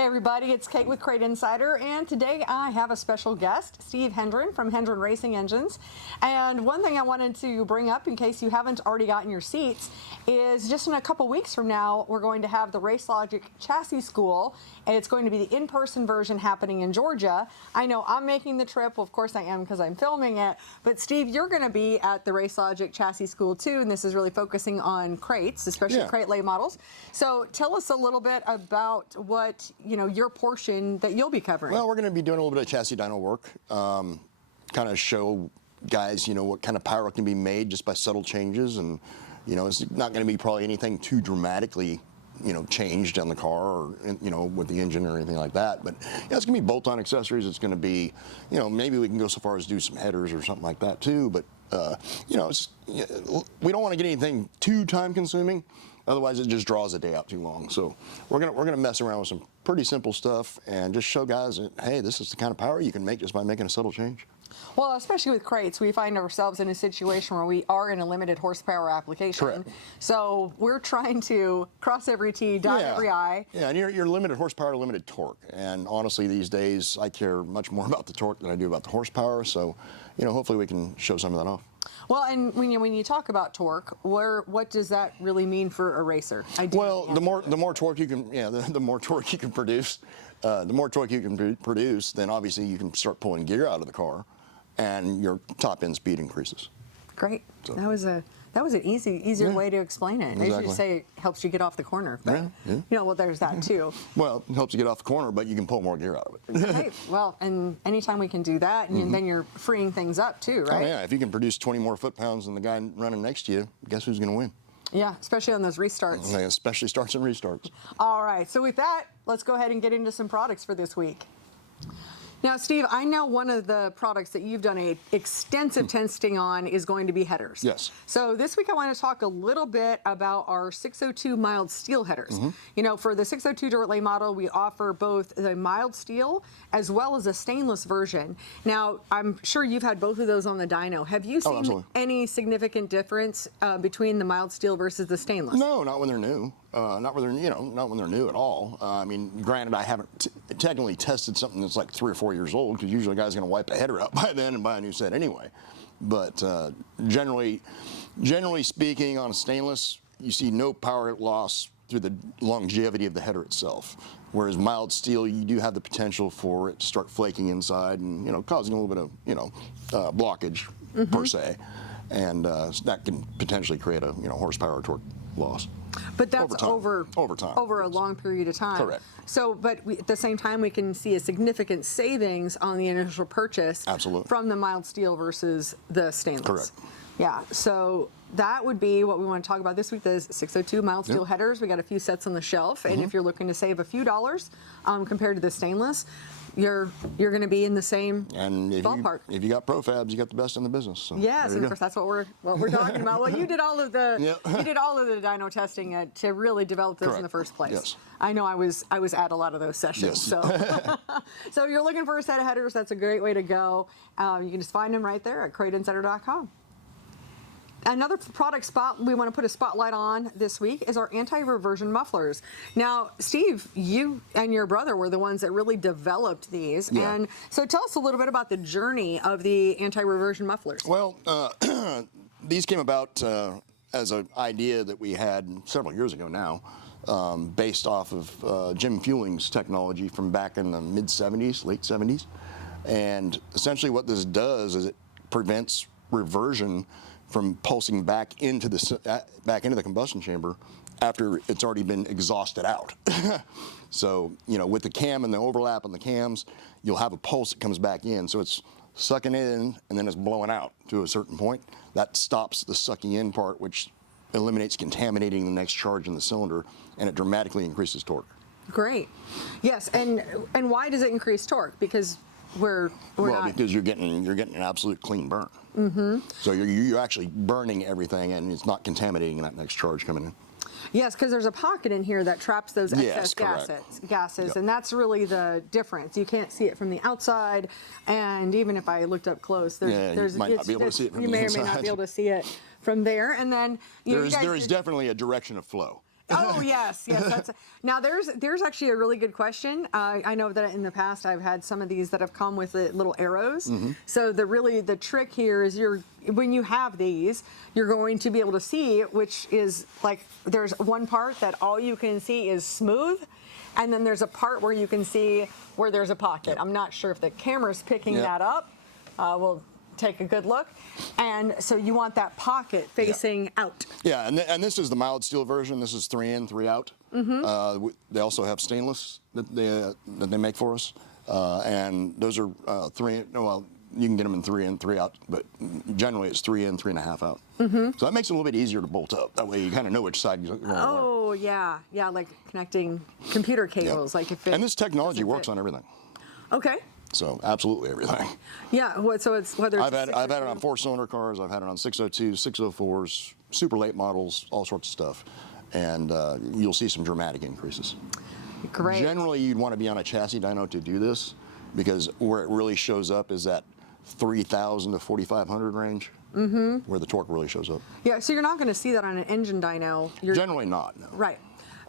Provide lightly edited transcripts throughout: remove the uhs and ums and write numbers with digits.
Hey everybody, it's Kate with Crate Insider, and today I have a special guest, Steve Hendren from Hendren Racing Engines. And one thing I wanted to bring up, in case you haven't already gotten your seats, is just in a couple weeks from now, we're going to have the RaceLogic Chassis School, and it's going to be the in-person version happening in Georgia. I know I'm making the trip, well, of course I am because I'm filming it, but Steve, you're going to be at the RaceLogic Chassis School too, and this is really focusing on crates, especially crate late models. So tell us a little bit about what, your portion that you'll be covering. Well, we're going to be doing a little bit of chassis dyno work, kind of show guys, what kind of power can be made just by subtle changes, and it's not going to be probably anything too dramatically, changed on the car or with the engine or anything like that. But it's going to be bolt-on accessories. It's going to be, maybe we can go so far as do some headers or something like that too. But we don't want to get anything too time-consuming. Otherwise, it just draws a day out too long. So we're gonna mess around with some pretty simple stuff and just show guys that, hey, this is the kind of power you can make just by making a subtle change. Well, especially with crates, we find ourselves in a situation where we are in a limited horsepower application. Correct. So we're trying to cross every T, dot every I. Yeah, and you're limited horsepower, limited torque. And honestly, these days, I care much more about the torque than I do about the horsepower. So, hopefully we can show some of that off. Well, and when you talk about torque, what does that really mean for a racer? Well, the more torque you can, the more torque you can produce, then obviously you can start pulling gear out of the car, and your top end speed increases. Great. So. That was an easier way to explain it. Exactly. I should say it helps you get off the corner. But, well, there's that too. Well, it helps you get off the corner, but you can pull more gear out of it. Right. Well, and anytime we can do that, and then you're freeing things up too, right? Oh, yeah. If you can produce 20 more foot-pounds than the guy running next to you, guess who's going to win? Yeah, especially on those restarts. Especially starts and restarts. All right. So with that, let's go ahead and get into some products for this week. Now, Steve, I know one of the products that you've done extensive testing on is going to be headers. Yes. So this week I want to talk a little bit about our 602 mild steel headers. For the 602 dirt late model, we offer both the mild steel as well as a stainless version. Now, I'm sure you've had both of those on the dyno. Have you seen any significant difference between the mild steel versus the stainless? No, not when they're new. Not when they're new at all. I mean, granted, I haven't technically tested something that's like 3 or 4 years old, because usually a guy's going to wipe the header out by then and buy a new set anyway. But generally speaking, on a stainless, you see no power loss through the longevity of the header itself. Whereas mild steel, you do have the potential for it to start flaking inside and causing a little bit of blockage per se, and that can potentially create a horsepower or torque loss. But that's over time. Over a long period of time. Correct. So, but at the same time, we can see a significant savings on the initial purchase. Absolutely. From the mild steel versus the stainless. Correct. Yeah. So that would be what we want to talk about this week. The 602 mild steel headers. We got a few sets on the shelf, and if you're looking to save a few dollars compared to the stainless, you're going to be in the same ballpark. If you got profabs, you got the best in the business. So yes, and of course that's what we're talking about. Well, you did all of the dyno testing to really develop those in the first place. Yes. I know I was at a lot of those sessions. Yes. So so you're looking for a set of headers, that's a great way to go. You can just find them right there at CrateInsider.com. Another product spot we want to put a spotlight on this week is our anti-reversion mufflers. Now, Steve, you and your brother were the ones that really developed these. Yeah. And so tell us a little bit about the journey of the anti-reversion mufflers. Well, these came about as an idea that we had several years ago now, based off of Jim Fueling's technology from back in the mid-'70s, late 70s. And essentially what this does is it prevents reversion from pulsing back into the combustion chamber after it's already been exhausted out. So, with the cam and the overlap on the cams, you'll have a pulse that comes back in. So it's sucking in and then it's blowing out to a certain point. That stops the sucking in part, which eliminates contaminating the next charge in the cylinder, and it dramatically increases torque. Great. Yes, and why does it increase torque? Because because you're getting an absolute clean burn. So you're actually burning everything, and it's not contaminating that next charge coming in. Yes, because there's a pocket in here that traps those excess gases, and that's really the difference. You can't see it from the outside, and even if I looked up close, you might not be able to see it from the inside. You may or may not be able to see it from there. And then there is definitely a direction of flow. Oh yes, yes. Now there's actually a really good question. I know that in the past I've had some of these that have come with little arrows. So the trick here is when you have these, you're going to be able to see, which is like there's one part that all you can see is smooth, and then there's a part where you can see where there's a pocket. I'm not sure if the camera's picking that up. We'll take a good look. And so you want that pocket facing out. Yeah, and this is the mild steel version. This is 3 in, 3 out. They also have stainless that they make for us, and those are 3 in. Well, you can get them in 3 in, 3 out, but generally it's 3 in, 3.5 out. So that makes it a little bit easier to bolt up. That way you kind of know which side you're going to work. Oh yeah, like connecting computer cables. Like if and this technology works on everything. Okay. So absolutely everything. Yeah. So it's whether I've had it on 4-cylinder cars. I've had it on 602s, 604s, super late models, all sorts of stuff, and you'll see some dramatic increases. Great. Generally, you'd want to be on a chassis dyno to do this, because where it really shows up is that 3,000 to 4,500 range, where the torque really shows up. Yeah. So you're not going to see that on an engine dyno. Generally not. No.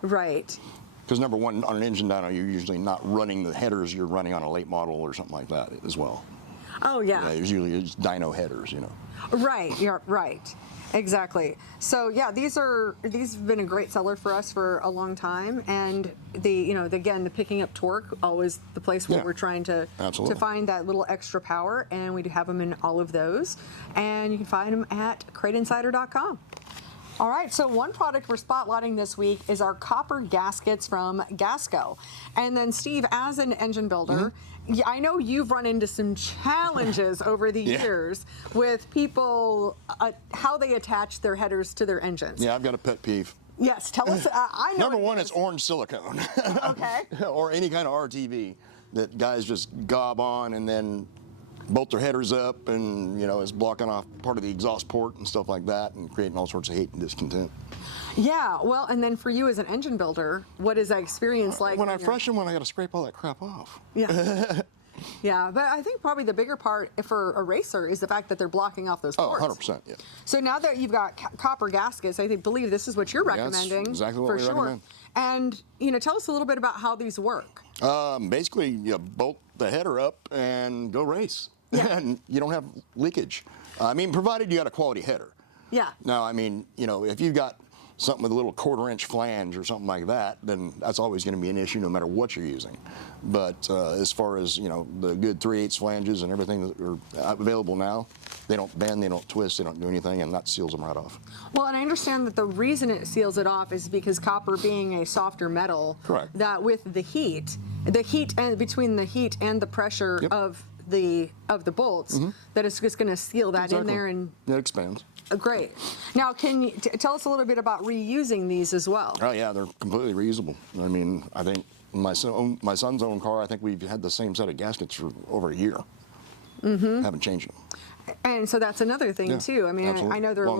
Right. Because number one, on an engine dyno, you're usually not running the headers you're running on a late model or something like that as well. Oh yeah. Usually it's dyno headers, Right. You're right. Exactly. So yeah, these have been a great seller for us for a long time, and the picking up torque, always the place where we're trying to find that little extra power, and we do have them in all of those, and you can find them at CrateInsider.com. All right, so one product we're spotlighting this week is our copper gaskets from Gasco. And then Steve, as an engine builder, I know you've run into some challenges over the years with people, how they attach their headers to their engines. Yeah, I've got a pet peeve. Yes, tell us. I know. Number one, it's orange silicone. Okay. Or any kind of RTV that guys just gob on and then bolt their headers up, and it's blocking off part of the exhaust port and stuff like that, and creating all sorts of hate and discontent. Yeah, well, and then for you as an engine builder, what is that experience like? When I freshen one, I got to scrape all that crap off. Yeah. Yeah, but I think probably the bigger part for a racer is the fact that they're blocking off those ports. 100%, yeah. So now that you've got copper gaskets, I believe this is what you're recommending. That's exactly what we recommend. And tell us a little bit about how these work. Basically, you bolt the header up and go race. And you don't have leakage. Provided you got a quality header. Yeah. Now, if you've got something with a little 1/4-inch flange or something like that, then that's always going to be an issue no matter what you're using. But as far as, the good 3/8 flanges and everything that are available now, they don't bend, they don't twist, they don't do anything, and that seals them right off. Well, and I understand that the reason it seals it off is because copper being a softer metal, correct, that with the heat and between the heat and the pressure of the bolts, that it's just going to seal that in there, and it expands. Great. Now, can you tell us a little bit about reusing these as well? Oh yeah, they're completely reusable. I think my son's own car, I think we've had the same set of gaskets for over a year. Haven't changed them. And so that's another thing too. I know they're a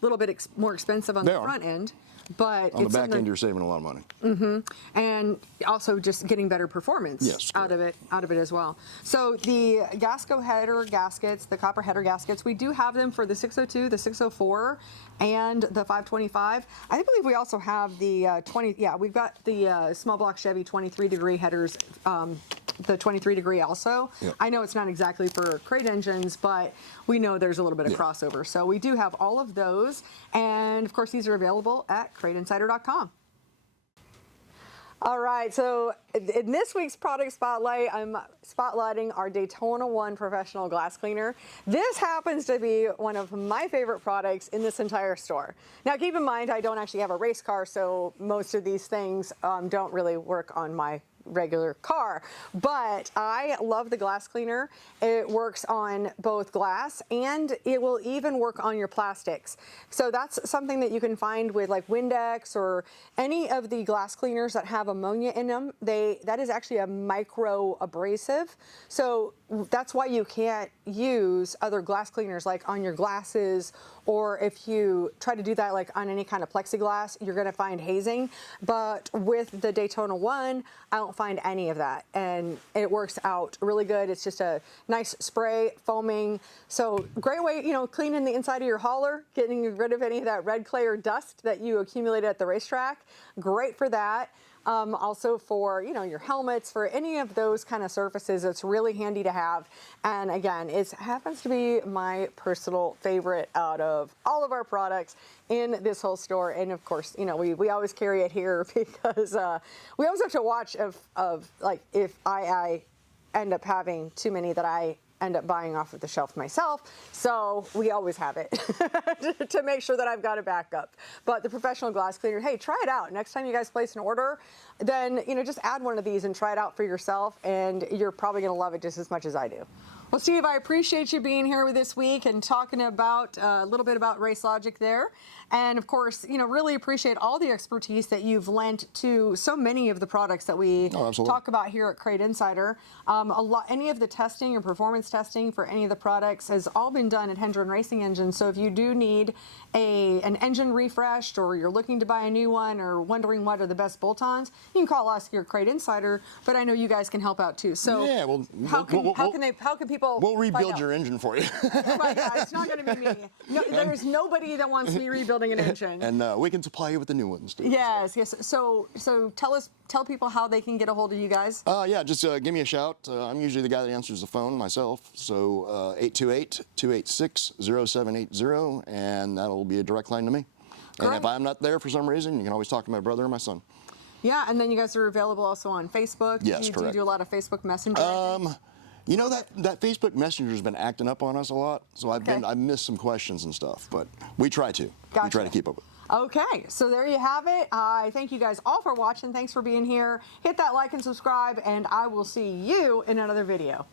little bit more expensive on the front end, but on the back end, you're saving a lot of money. And also just getting better performance out of it as well. So the Gasco header gaskets, the copper header gaskets, we do have them for the 602, the 604, and the 525. I believe we also have the 20. Yeah, we've got the small block Chevy 23-degree headers. The 23-degree also. Yep. I know it's not exactly for crate engines, but we know there's a little bit of crossover. So we do have all of those, and of course these are available at CrateInsider.com. All right, so in this week's product spotlight, I'm spotlighting our Daytona 1 professional glass cleaner. This happens to be one of my favorite products in this entire store. Now keep in mind, I don't actually have a race car, so most of these things don't really work on my regular car, but I love the glass cleaner. It works on both glass, and it will even work on your plastics. So that's something that you can find with like Windex or any of the glass cleaners that have ammonia in them. That is actually a micro abrasive. So that's why you can't use other glass cleaners like on your glasses or if you try to do that like on any kind of plexiglass, you're going to find hazing. But with the Daytona 1, I don't find any of that, and it works out really good. It's just a nice spray, foaming. So great way, cleaning the inside of your hauler, getting rid of any of that red clay or dust that you accumulated at the racetrack. Great for that. Also for, your helmets, for any of those kind of surfaces, it's really handy to have. And again, it happens to be my personal favorite out of all of our products in this whole store. And of course, we always carry it here because we always have to watch if I end up having too many that I end up buying off of the shelf myself. So we always have it to make sure that I've got a backup. But the professional glass cleaner, hey, try it out. Next time you guys place an order, then, just add one of these and try it out for yourself, and you're probably going to love it just as much as I do. Well, Steve, I appreciate you being here this week and talking about a little bit about RaceLogic there. And of course, really appreciate all the expertise that you've lent to so many of the products that we talk about here at Crate Insider. Any of the testing or performance testing for any of the products has all been done at Hendren Racing Engines. So if you do need an engine refreshed, or you're looking to buy a new one, or wondering what are the best bolt-ons, you can call us here at Crate Insider. But I know you guys can help out too. So yeah, how can people? We'll rebuild your engine for you. Right, it's not going to be me. No, there's nobody that wants me rebuilding an engine. And we can supply you with the new ones too. Yes. So tell people how they can get a hold of you guys. Yeah, just give me a shout. I'm usually the guy that answers the phone myself. So 828-286-0780, and that'll be a direct line to me. And if I'm not there for some reason, you can always talk to my brother or my son. Yeah, and then you guys are available also on Facebook. Yes, Do correct. you do a lot of Facebook Messenger? That Facebook Messenger's been acting up on us a lot, so I've missed some questions and stuff, but we try to. Gotcha. We try to keep up with it. Okay, so there you have it. I thank you guys all for watching. Thanks for being here. Hit that like and subscribe, and I will see you in another video.